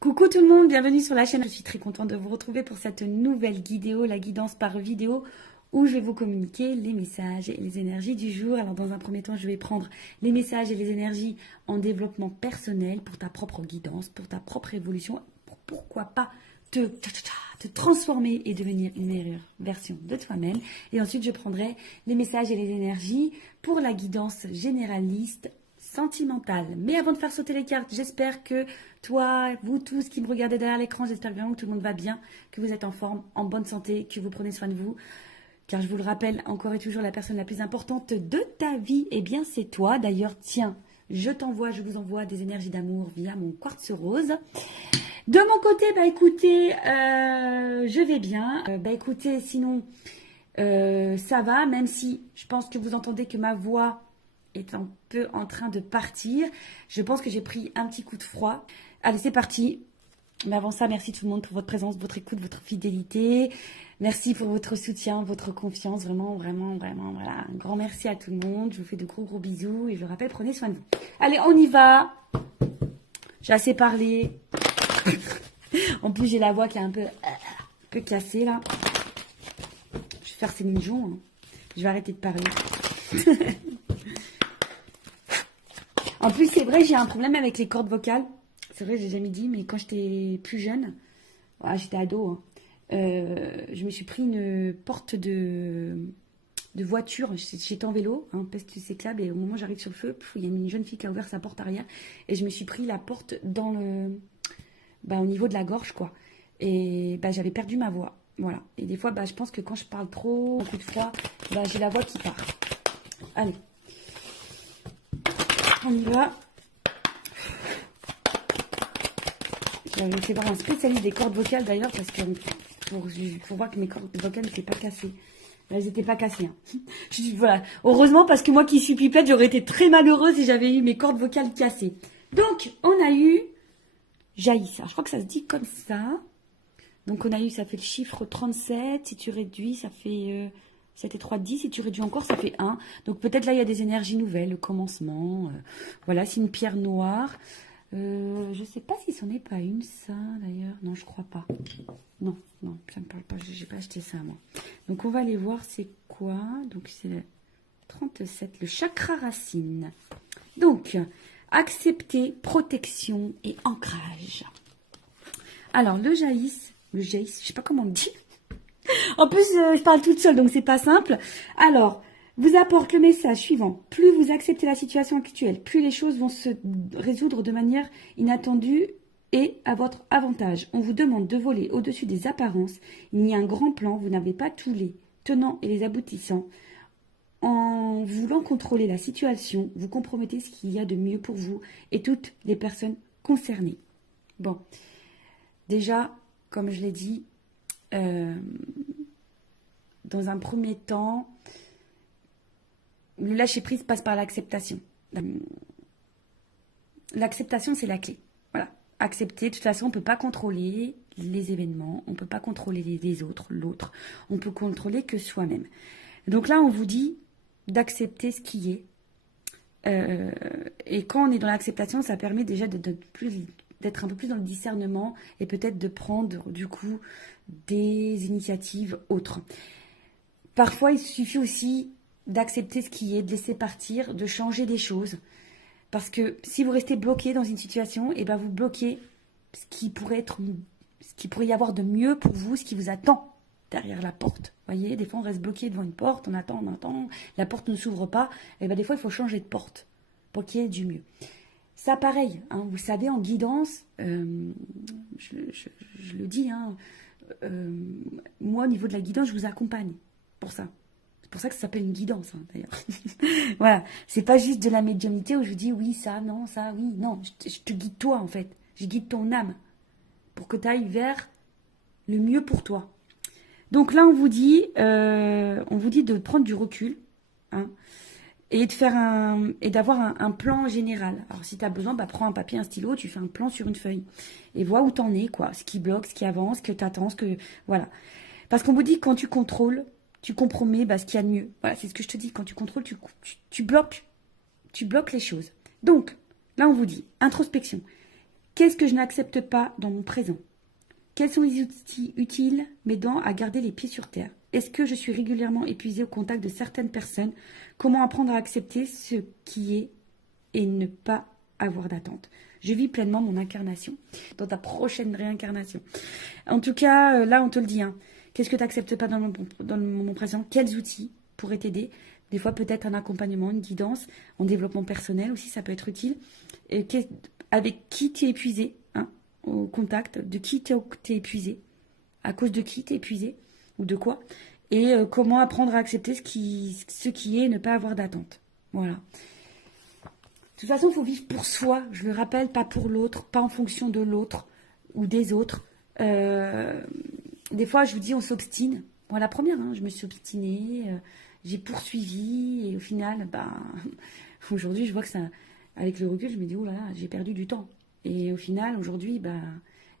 Coucou tout le monde, bienvenue sur la chaîne. Je suis très contente de vous retrouver pour cette nouvelle vidéo, la guidance par vidéo, où je vais vous communiquer les messages et les énergies du jour. Alors dans un premier temps, je vais prendre les messages et les énergies en développement personnel pour ta propre guidance, pour ta propre évolution, pour pourquoi pas te transformer et devenir une meilleure version de toi-même. Et ensuite, je prendrai les messages et les énergies pour la guidance généraliste sentimentale. Mais avant de faire sauter les cartes, j'espère que toi, vous tous qui me regardez derrière l'écran, j'espère vraiment que tout le monde va bien, que vous êtes en forme, en bonne santé, que vous prenez soin de vous. Car je vous le rappelle, encore et toujours, la personne la plus importante de ta vie, eh bien c'est toi. D'ailleurs, tiens, je vous envoie des énergies d'amour via mon quartz rose. De mon côté, bah écoutez, je vais bien. Écoutez, sinon, ça va, même si je pense que vous entendez que ma voix est un peu en train de partir. Je pense que j'ai pris un petit coup de froid. Allez, c'est parti. Mais avant ça, merci tout le monde pour votre présence, votre écoute, votre fidélité. Merci pour votre soutien, votre confiance. Vraiment, voilà. Un grand merci à tout le monde. Je vous fais de gros bisous. Et je le rappelle, prenez soin de vous. Allez, on y va. J'ai assez parlé. En plus, j'ai la voix qui est un peu cassée, là. Je vais faire Céline Dion, hein. Je vais arrêter de parler. En plus, c'est vrai, j'ai un problème avec les cordes vocales. C'est vrai, je l'ai jamais dit, mais quand j'étais plus jeune, voilà, j'étais ado, hein, je me suis pris une porte de voiture. J'étais en vélo, hein, peste cyclable, et au moment où j'arrive sur le feu, il y a une jeune fille qui a ouvert sa porte arrière, et je me suis pris la porte dans au niveau de la gorge, quoi. Et j'avais perdu ma voix, voilà. Et des fois, je pense que quand je parle trop, un coup de froid, j'ai la voix qui part. Allez. On y va. J'avais fait voir un spécialiste des cordes vocales d'ailleurs, parce que pour voir que mes cordes vocales n'étaient pas cassées. Elles n'étaient pas cassées. Hein. Je dis voilà. Heureusement, parce que moi qui suis pipette, j'aurais été très malheureuse si j'avais eu mes cordes vocales cassées. Donc, on a eu Jaïssa. Je crois que ça se dit comme ça. Donc, on a eu, ça fait le chiffre 37. Si tu réduis, ça fait 7 et 3, 10. Si tu réduis encore, ça fait 1. Donc, peut-être là, il y a des énergies nouvelles, le commencement. Voilà, c'est une pierre noire. Je ne sais pas si c'en est pas une, ça, d'ailleurs. Non, je crois pas. Non, ça me parle pas. J'ai pas acheté ça, moi. Donc, on va aller voir c'est quoi. Donc, c'est le 37, le chakra racine. Donc, accepter, protection et ancrage. Alors, le jaïs, je sais pas comment on dit. En plus, je parle toute seule, donc c'est pas simple. Alors, vous apporte le message suivant. Plus vous acceptez la situation actuelle, plus les choses vont se résoudre de manière inattendue et à votre avantage. On vous demande de voler au-dessus des apparences. Il y a un grand plan, vous n'avez pas tous les tenants et les aboutissants. En voulant contrôler la situation, vous compromettez ce qu'il y a de mieux pour vous et toutes les personnes concernées. Bon, déjà, comme je l'ai dit, dans un premier temps, le lâcher-prise passe par l'acceptation. L'acceptation, c'est la clé. Voilà. Accepter. De toute façon, on ne peut pas contrôler les événements. On ne peut pas contrôler les autres, l'autre. On peut contrôler que soi-même. Donc là, on vous dit d'accepter ce qui est. Et quand on est dans l'acceptation, ça permet déjà d'être un peu plus dans le discernement et peut-être de prendre, du coup, des initiatives autres. Parfois, il suffit aussi d'accepter ce qui est, de laisser partir, de changer des choses. Parce que si vous restez bloqué dans une situation, vous bloquez ce qui pourrait y avoir de mieux pour vous, ce qui vous attend derrière la porte. Vous voyez, des fois on reste bloqué devant une porte, on attend, la porte ne s'ouvre pas. Et des fois il faut changer de porte pour qu'il y ait du mieux. Ça pareil, hein, vous savez, en guidance, je le dis, hein, moi au niveau de la guidance, je vous accompagne pour ça. C'est pour ça que ça s'appelle une guidance, hein, d'ailleurs. Voilà, c'est pas juste de la médiumnité où je vous dis oui, ça, non, ça, oui, non. Je te guide toi, en fait. Je guide ton âme pour que tu ailles vers le mieux pour toi. Donc là, on vous dit de prendre du recul, hein, et d'avoir un plan général. Alors, si tu as besoin, prends un papier, un stylo, tu fais un plan sur une feuille. Et vois où t'en es, quoi. Ce qui bloque, ce qui avance, ce que t'attends, voilà. Parce qu'on vous dit que quand tu contrôles, tu compromets ce qu'il y a de mieux. Voilà, c'est ce que je te dis. Quand tu contrôles, tu bloques les choses. Donc, là, on vous dit, introspection. Qu'est-ce que je n'accepte pas dans mon présent? Quels sont les outils utiles m'aidant à garder les pieds sur terre? Est-ce que je suis régulièrement épuisée au contact de certaines personnes? Comment apprendre à accepter ce qui est et ne pas avoir d'attente? Je vis pleinement mon incarnation dans ta prochaine réincarnation. En tout cas, là, on te le dit. Hein. Qu'est-ce que tu n'acceptes pas dans le moment présent? Quels outils pourraient t'aider? Des fois, peut-être un accompagnement, une guidance, en développement personnel aussi, ça peut être utile. Et avec qui tu es épuisé, hein, au contact, de qui tu es épuisé, à cause de qui tu es épuisé, ou de quoi, et comment apprendre à accepter ce qui est et ne pas avoir d'attente. Voilà. De toute façon, il faut vivre pour soi, je le rappelle, pas pour l'autre, pas en fonction de l'autre ou des autres. Des fois, je vous dis, on s'obstine. Moi, la première, hein, je me suis obstinée, j'ai poursuivi, et au final, aujourd'hui, je vois que ça, avec le recul, je me dis, oh là là, j'ai perdu du temps. Et au final, aujourd'hui,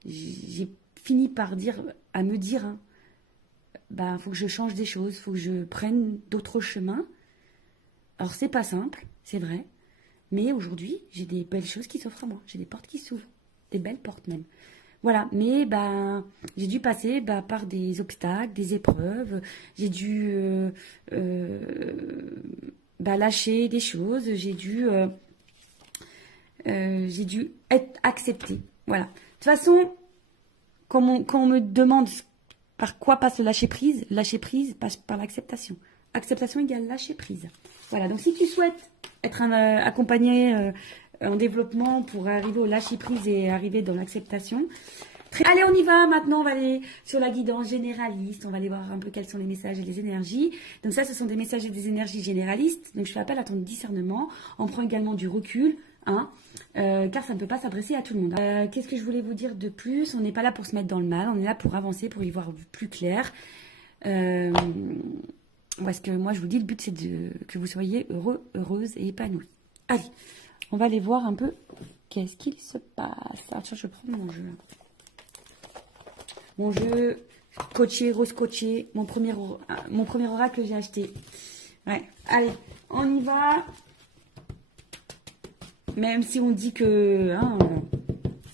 j'ai fini par me dire, hein, faut que je change des choses, faut que je prenne d'autres chemins. Alors, c'est pas simple, c'est vrai. Mais aujourd'hui, j'ai des belles choses qui s'offrent à moi. J'ai des portes qui s'ouvrent. Des belles portes même. Voilà. Mais j'ai dû passer par des obstacles, des épreuves. J'ai dû lâcher des choses. J'ai dû être acceptée. Voilà. De toute façon, quand on me demande par quoi passe le lâcher prise passe par l'acceptation. Acceptation égale lâcher prise. Voilà, donc si tu souhaites être accompagné en développement pour arriver au lâcher prise et arriver dans l'acceptation, allez, on y va. Maintenant, on va aller sur la guidance généraliste. On va aller voir un peu quels sont les messages et les énergies. Donc ça, ce sont des messages et des énergies généralistes. Donc je fais appel à ton discernement. On prend également du recul, hein, car ça ne peut pas s'adresser à tout le monde. Qu'est-ce que je voulais vous dire de plus? On n'est pas là pour se mettre dans le mal. On est là pour avancer, pour y voir plus clair. Parce que moi, je vous dis, le but, c'est que vous soyez heureux, heureuse et épanouie. Allez, on va aller voir un peu qu'est-ce qu'il se passe. Ah, tiens, je prends mon jeu. Mon jeu coaché, rose coaché, mon premier oracle que j'ai acheté. Ouais, allez, on y va. Même si on dit que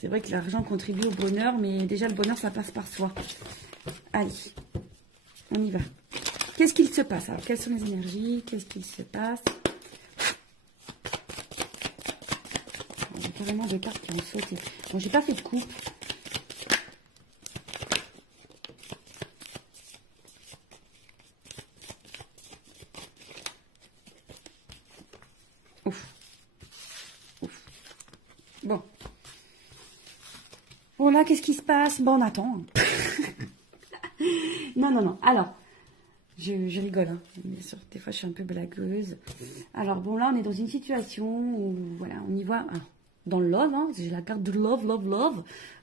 c'est vrai que l'argent contribue au bonheur, mais déjà, le bonheur, ça passe par soi. Allez, on y va. Qu'est-ce qu'il se passe? Alors, quelles sont les énergies? Qu'est-ce qu'il se passe? J'ai carrément deux cartes qui ont sauté. Bon, j'ai pas fait de coup. Ouf. Ouf. Bon. Bon, là, qu'est-ce qui se passe? Bon, on attend. Non. Alors... Je rigole, hein. Bien sûr, des fois je suis un peu blagueuse. Alors bon, là on est dans une situation où, voilà, on y voit dans le love, hein. J'ai la carte de love,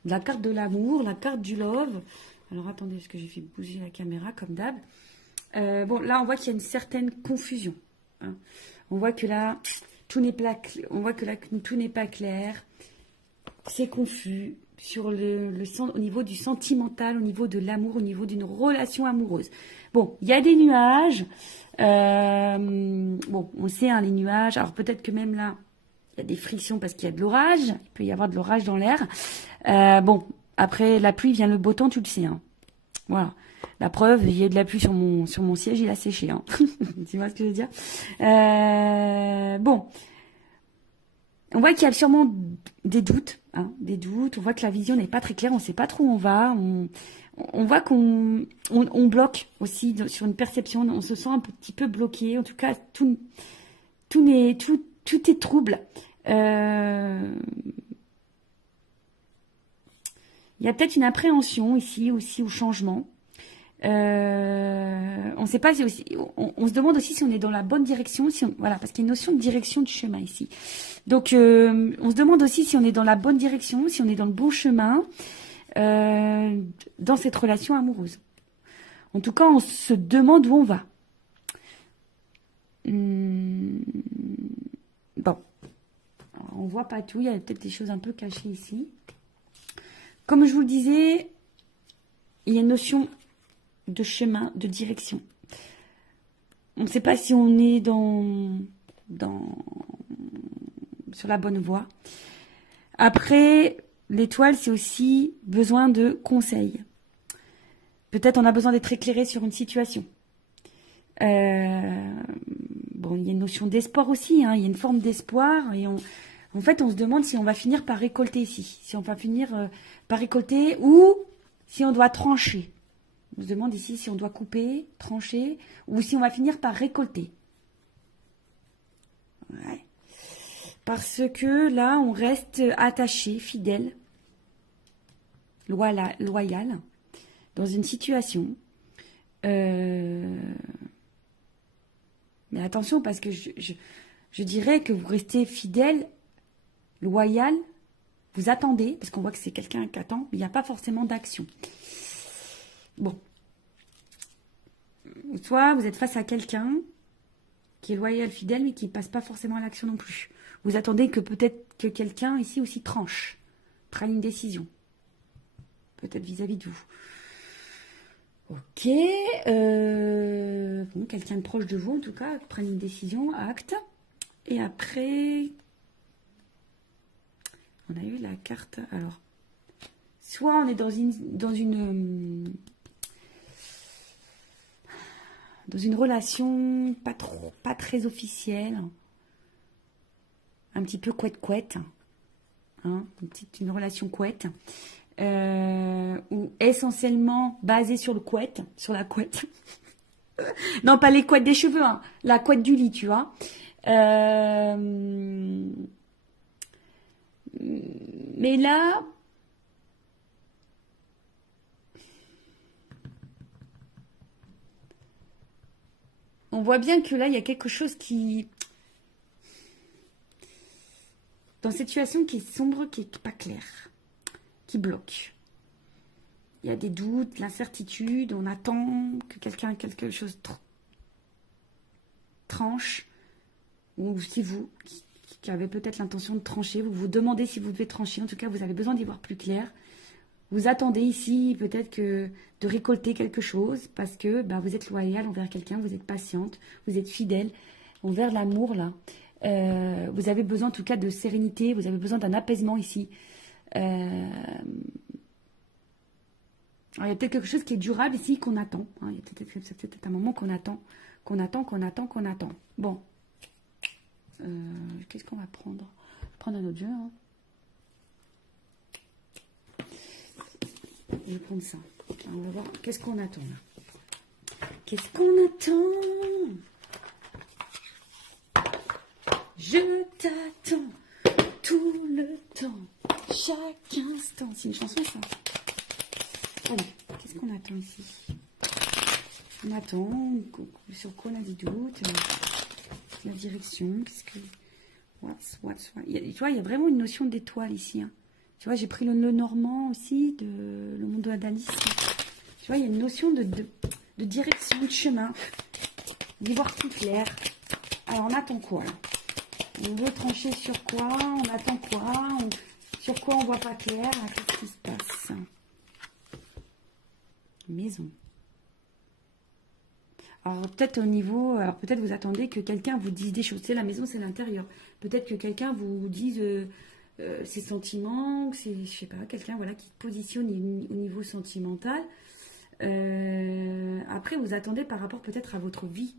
la carte de l'amour, la carte du love. Alors attendez, parce que j'ai fait bouger la caméra comme d'hab. Bon, là on voit qu'il y a une certaine confusion, hein. On voit que là, tout n'est pas clair. C'est confus sur au niveau du sentimental, au niveau de l'amour, au niveau d'une relation amoureuse. Bon, il y a des nuages. Bon, on sait, hein, les nuages. Alors peut-être que même là, il y a des frictions parce qu'il y a de l'orage. Il peut y avoir de l'orage dans l'air. Bon, après la pluie vient le beau temps, tu le sais, hein. Voilà. La preuve, il y a de la pluie sur mon siège, il a séché, hein. Tu vois ce que je veux dire? Bon. On voit qu'il y a sûrement des doutes, hein, des doutes. On voit que la vision n'est pas très claire. On ne sait pas trop où on va. On voit qu'on bloque aussi sur une perception. On se sent un petit peu bloqué. En tout cas, tout est trouble. Il y a peut-être une appréhension ici aussi au changement. On ne sait pas si aussi, on se demande aussi si on est dans la bonne direction, voilà, parce qu'il y a une notion de direction du chemin ici. Donc, on se demande aussi si on est dans la bonne direction, si on est dans le bon chemin dans cette relation amoureuse. En tout cas, on se demande où on va. Bon, alors, on voit pas tout. Il y a peut-être des choses un peu cachées ici. Comme je vous le disais, il y a une notion de chemin, de direction. On ne sait pas si on est sur la bonne voie. Après, l'étoile, c'est aussi besoin de conseils. Peut-être on a besoin d'être éclairé sur une situation. Bon, il y a une notion d'espoir aussi, hein, il y a une forme d'espoir et en fait, on se demande si on va finir par récolter ici, si on va finir par récolter ou si on doit trancher. On se demande ici si on doit couper, trancher ou si on va finir par récolter. Ouais. Parce que là, on reste attaché, fidèle, loyal, dans une situation. Mais attention, parce que je dirais que vous restez fidèle, loyal, vous attendez, parce qu'on voit que c'est quelqu'un qui attend, mais il n'y a pas forcément d'action. Bon. Soit vous êtes face à quelqu'un qui est loyal, fidèle, mais qui ne passe pas forcément à l'action non plus. Vous attendez que peut-être que quelqu'un ici aussi tranche, prenne une décision. Peut-être vis-à-vis de vous. Ok. Bon, quelqu'un de proche de vous, en tout cas, prenne une décision, acte. Et après, on a eu la carte. Alors, soit on est dans une relation pas très officielle, un petit peu couette-couette, hein, une relation couette, ou essentiellement basée sur le couette, sur la couette. Non, pas les couettes des cheveux, hein, la couette du lit, tu vois. Mais là, on voit bien que là, il y a quelque chose qui... Dans cette situation qui est sombre, qui n'est pas claire, qui bloque. Il y a des doutes, l'incertitude, on attend que quelque chose tranche. Ou si vous, qui avez peut-être l'intention de trancher, vous vous demandez si vous devez trancher. En tout cas, vous avez besoin d'y voir plus clair. Vous attendez ici peut-être de récolter quelque chose parce que vous êtes loyal envers quelqu'un, vous êtes patiente, vous êtes fidèle envers l'amour là. Vous avez besoin en tout cas de sérénité, vous avez besoin d'un apaisement ici. Alors, il y a peut-être quelque chose qui est durable ici qu'on attend. Hein. Il y a peut-être un moment qu'on attend. Bon. Qu'est-ce qu'on va prendre? Je vais prendre un autre jeu. Hein. Je vais prendre ça. On va voir. Qu'est-ce qu'on attend là? Qu'est-ce qu'on attend? Je t'attends tout le temps, chaque instant. C'est une chanson ça. Allez, qu'est-ce qu'on attend ici? On attend, sur quoi on a des doutes, la direction, qu'est-ce que... What's... Tu vois, il y a vraiment une notion d'étoile ici. Hein. Tu vois, j'ai pris le normand aussi, le monde d'Alice. Tu vois, il y a une notion de direction, de chemin, d'y voir plus clair. Alors, on attend quoi là? On veut trancher sur quoi? On attend quoi? Sur quoi on voit pas clair? Qu'est-ce qui se passe? Maison. Alors peut-être au niveau, alors peut-être vous attendez que quelqu'un vous dise des choses. C'est la maison, c'est l'intérieur. Peut-être que quelqu'un vous dise ses sentiments, je sais pas, quelqu'un voilà qui positionne au niveau sentimental. Après vous attendez par rapport peut-être à votre vie,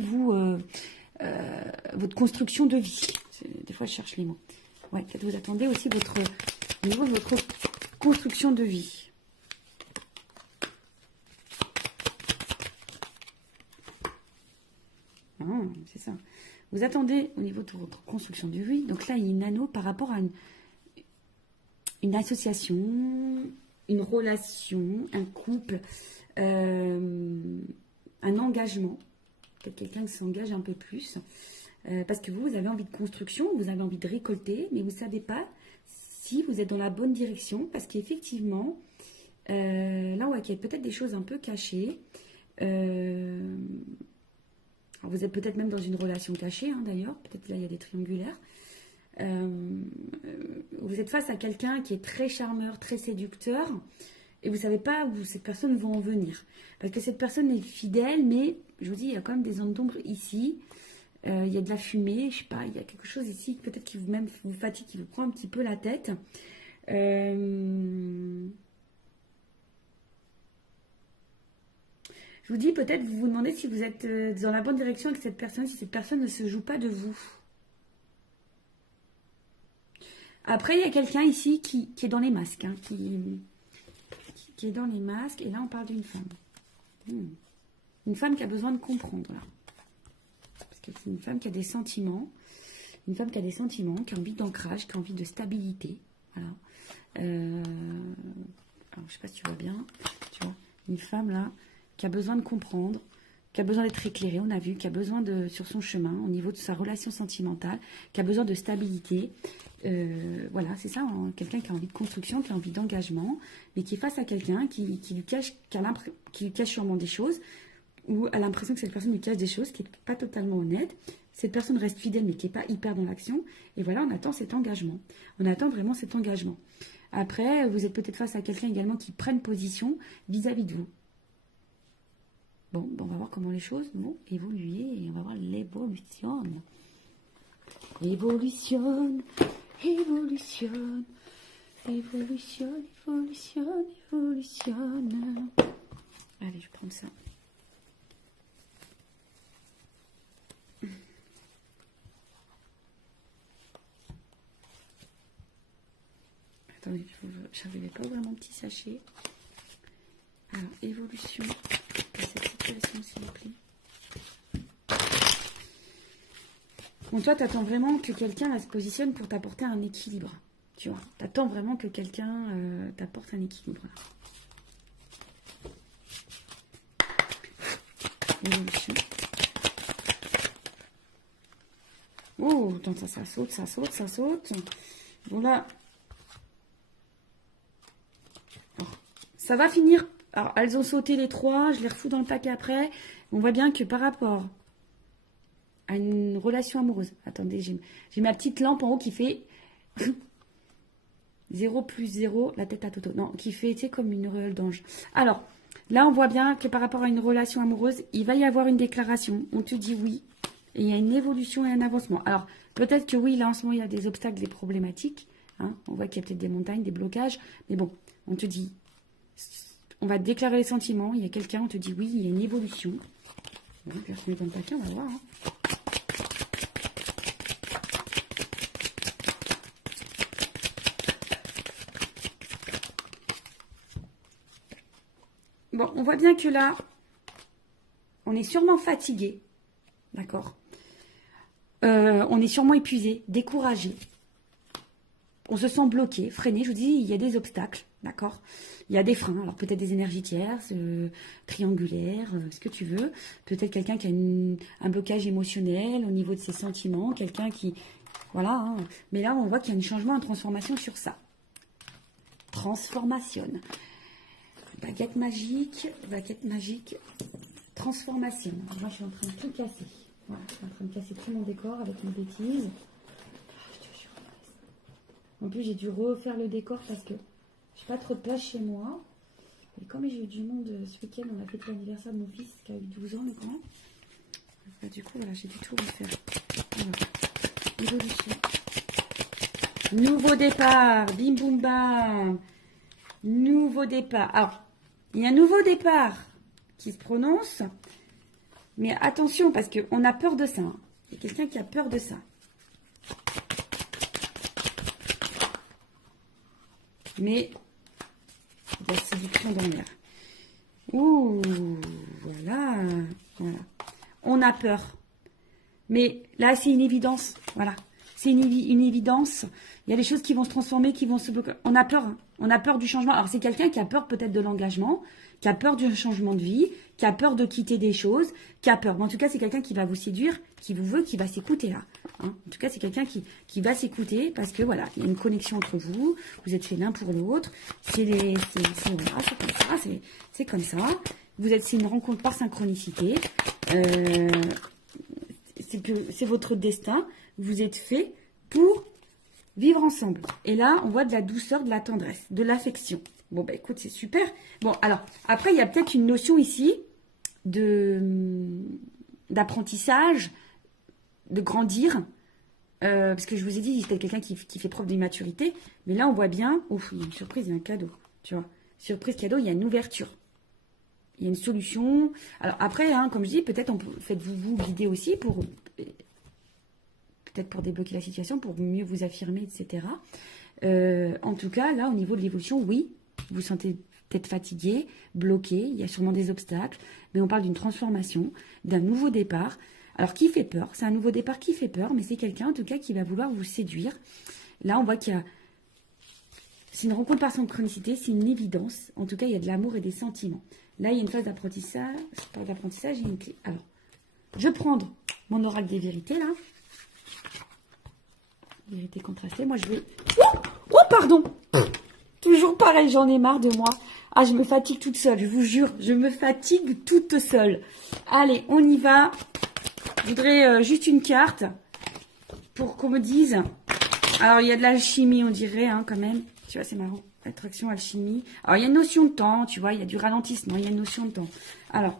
vous, votre construction de vie. Des fois je cherche les mots. Ouais, peut-être vous attendez aussi au niveau de votre construction de vie. C'est ça. Vous attendez au niveau de votre construction de vie. Donc là, il y a une anneau par rapport à une association, une relation, un couple, un engagement. Peut-être quelqu'un qui s'engage un peu plus. Parce que vous avez envie de construction, vous avez envie de récolter, mais vous ne savez pas si vous êtes dans la bonne direction. Parce qu'effectivement, là, ouais, il y a peut-être des choses un peu cachées. Alors vous êtes peut-être même dans une relation cachée, hein, d'ailleurs. Peut-être là, il y a des triangulaires. Vous êtes face à quelqu'un qui est très charmeur, très séducteur. Et vous ne savez pas où cette personne va en venir. Parce que cette personne est fidèle, mais je vous dis, il y a quand même des zones d'ombre ici. Il y a de la fumée, je sais pas, il y a quelque chose ici, peut-être qui vous fatigue, qui vous prend un petit peu la tête. Je vous dis, peut-être vous vous demandez si vous êtes dans la bonne direction avec cette personne, si cette personne ne se joue pas de vous. Après, il y a quelqu'un ici qui est dans les masques, hein, qui est dans les masques, et là on parle d'une femme. Une femme qui a besoin de comprendre, là. Parce que c'est une femme qui a des sentiments, qui a envie d'ancrage, qui a envie de stabilité, voilà. Alors, je sais pas si tu vois bien, tu vois, une femme là, qui a besoin de comprendre, qui a besoin d'être éclairée, on a vu, qui a besoin de, sur son chemin, au niveau de sa relation sentimentale, qui a besoin de stabilité. Voilà, c'est ça, hein, quelqu'un qui a envie de construction, qui a envie d'engagement, mais qui est face à quelqu'un qui lui cache sûrement des choses, ou a l'impression que cette personne lui cache des choses, qui n'est pas totalement honnête. Cette personne reste fidèle, mais qui n'est pas hyper dans l'action. Et voilà, on attend cet engagement. On attend vraiment cet engagement. Après, vous êtes peut-être face à quelqu'un également qui prenne position vis-à-vis de vous. Bon, on va voir comment les choses vont évoluer et on va voir l'évolution. Évolution, évolution, évolution, évolution, évolution. Allez, je prends ça. Attendez, j'arrivais pas à ouvrir mon petit sachet. Alors, évolution de cette situation, s'il vous plaît. Bon, toi, tu attends vraiment que quelqu'un se positionne pour t'apporter un équilibre. Tu vois, tu attends vraiment que quelqu'un t'apporte un équilibre. Évolution. Oh, attends, ça saute, ça saute, ça saute. Bon, là. Alors, ça va finir. Alors, elles ont sauté les trois. Je les refous dans le paquet après. On voit bien que par rapport à une relation amoureuse. Attendez, j'ai ma petite lampe en haut qui fait 0 plus 0, la tête à Toto. Non, qui fait, tu sais, comme une auréole d'ange. Alors, là, on voit bien que par rapport à une relation amoureuse, il va y avoir une déclaration. On te dit oui. Et il y a une évolution et un avancement. Alors, peut-être que oui, là, en ce moment, il y a des obstacles, des problématiques. Hein. On voit qu'il y a peut-être des montagnes, des blocages. Mais bon, on te dit, on va déclarer les sentiments. Il y a quelqu'un, on te dit oui, il y a une évolution. Bon, puis on se met dans le paquet, on va voir. Hein. Bon, on voit bien que là, on est sûrement fatigué. D'accord. On est sûrement épuisé, découragé. On se sent bloqué, freiné. Je vous dis, il y a des obstacles. D'accord. Il y a des freins. Alors peut-être des énergies tierces, triangulaires, ce que tu veux. Peut-être quelqu'un qui a un blocage émotionnel au niveau de ses sentiments. Quelqu'un qui... Voilà. Hein. Mais là, on voit qu'il y a un changement, une transformation sur ça. Transformation. Baguette magique, transformation. Moi, je suis en train de tout casser. Voilà, je suis en train de casser tout mon décor avec une bêtise. En plus, j'ai dû refaire le décor parce que j'ai pas trop de place chez moi. Et comme j'ai eu du monde ce week-end, on a fêté l'anniversaire de mon fils qui a eu 12 ans maintenant. Bah, du coup, voilà, j'ai dû tout refaire. Voilà. Évolution. Nouveau départ. Bim boum bam. Nouveau départ. Alors, il y a un nouveau départ qui se prononce. Mais attention, parce qu'on a peur de ça. Hein. Il y a quelqu'un qui a peur de ça. Mais il y a séduction dans l'air. Ouh, voilà. On a peur. Mais là, c'est une évidence. Voilà. C'est une évidence. Il y a des choses qui vont se transformer, qui vont se bloquer. On a peur. Hein. On a peur du changement. Alors, c'est quelqu'un qui a peur peut-être de l'engagement, qui a peur du changement de vie, qui a peur de quitter des choses, qui a peur. Mais en tout cas, c'est quelqu'un qui va vous séduire, qui vous veut, qui va s'écouter là. Hein. En tout cas, c'est quelqu'un qui va s'écouter parce que voilà, il y a une connexion entre vous. Vous êtes fait l'un pour l'autre. C'est comme ça. C'est comme ça. C'est une rencontre par synchronicité. C'est votre destin. Vous êtes fait pour vivre ensemble. Et là, on voit de la douceur, de la tendresse, de l'affection. Bon, bah écoute, c'est super. Bon, alors, après, il y a peut-être une notion ici d'apprentissage, de grandir. Parce que je vous ai dit, c'était quelqu'un qui fait preuve d'immaturité. Mais là, on voit bien, ouf, il y a une surprise, il y a un cadeau. Tu vois, surprise, cadeau, il y a une ouverture. Il y a une solution. Alors après, hein, comme je dis, peut-être faites-vous guider aussi pour peut-être pour débloquer la situation, pour mieux vous affirmer, etc. En tout cas, là, au niveau de l'évolution, oui, vous vous sentez peut-être fatigué, bloqué, il y a sûrement des obstacles, mais on parle d'une transformation, d'un nouveau départ. Alors, qui fait peur? C'est un nouveau départ qui fait peur, mais c'est quelqu'un, en tout cas, qui va vouloir vous séduire. Là, on voit qu'il y a... C'est une rencontre par synchronicité, c'est une évidence. En tout cas, il y a de l'amour et des sentiments. Là, il y a une phase d'apprentissage, il y a une clé. Alors, je vais prendre mon oracle des vérités, là. Vérité contrastée. Moi, je vais... Oh, pardon. Toujours pareil, j'en ai marre de moi. Ah, je me fatigue toute seule, je vous jure. Je me fatigue toute seule. Allez, on y va. Je voudrais juste une carte pour qu'on me dise... Alors, il y a de l'alchimie, on dirait, hein, quand même. Tu vois, c'est marrant. Attraction, alchimie. Alors, il y a une notion de temps, tu vois. Il y a du ralentissement, il y a une notion de temps. Alors,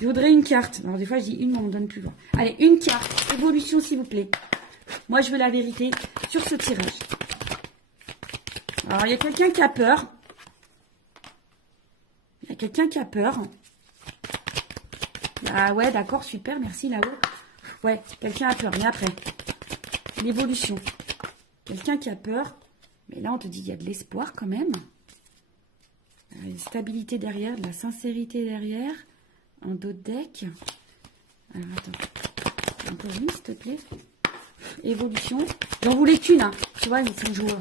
je voudrais une carte. Alors, des fois, je dis une, mais on me donne plus loin. Allez, une carte. Évolution, s'il vous plaît. Moi, je veux la vérité sur ce tirage. Alors, il y a quelqu'un qui a peur. Il y a quelqu'un qui a peur. Ah ouais, d'accord, super, merci là-haut. Ouais, quelqu'un a peur. Mais après, l'évolution. Quelqu'un qui a peur. Mais là, on te dit qu'il y a de l'espoir quand même. Une stabilité derrière, de la sincérité derrière. Un dos de deck. Alors, attends. Encore une, s'il te plaît. Évolution. J'en voulais qu'une, hein. Tu vois, ils sont joueurs.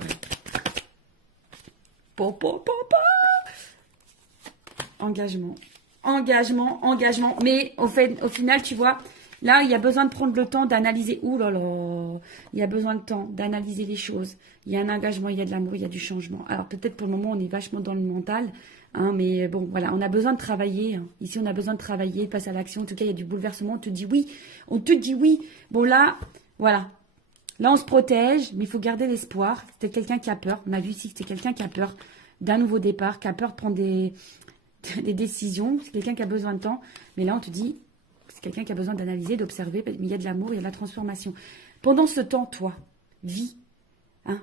Engagement. Engagement, engagement. Mais au final, tu vois, là, il y a besoin de prendre le temps d'analyser. Ouh là là. Il y a besoin de temps d'analyser les choses. Il y a un engagement, il y a de l'amour, il y a du changement. Alors peut-être pour le moment, on est vachement dans le mental. Hein, mais bon, voilà, on a besoin de travailler. Hein. Ici, on a besoin de travailler, de passer à l'action. En tout cas, il y a du bouleversement. On te dit oui. On te dit oui. Bon, là, voilà. Là, on se protège, mais il faut garder l'espoir. C'est quelqu'un qui a peur. On a vu ici que c'est quelqu'un qui a peur d'un nouveau départ, qui a peur de prendre des décisions. C'est quelqu'un qui a besoin de temps. Mais là, on te dit, c'est quelqu'un qui a besoin d'analyser, d'observer. Mais il y a de l'amour, il y a de la transformation. Pendant ce temps, toi, vis. Hein.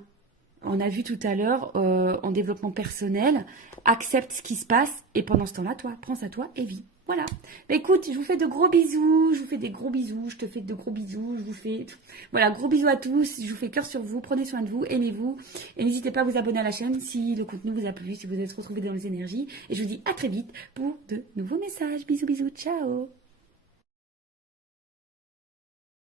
On a vu tout à l'heure, en développement personnel, accepte ce qui se passe. Et pendant ce temps-là, toi, prends à toi et vis. Voilà. Bah, écoute, je vous fais de gros bisous. Je vous fais des gros bisous. Je te fais de gros bisous. Je vous fais... Voilà, gros bisous à tous. Je vous fais cœur sur vous. Prenez soin de vous. Aimez-vous. Et n'hésitez pas à vous abonner à la chaîne si le contenu vous a plu, si vous êtes retrouvés dans les énergies. Et je vous dis à très vite pour de nouveaux messages. Bisous, bisous. Ciao.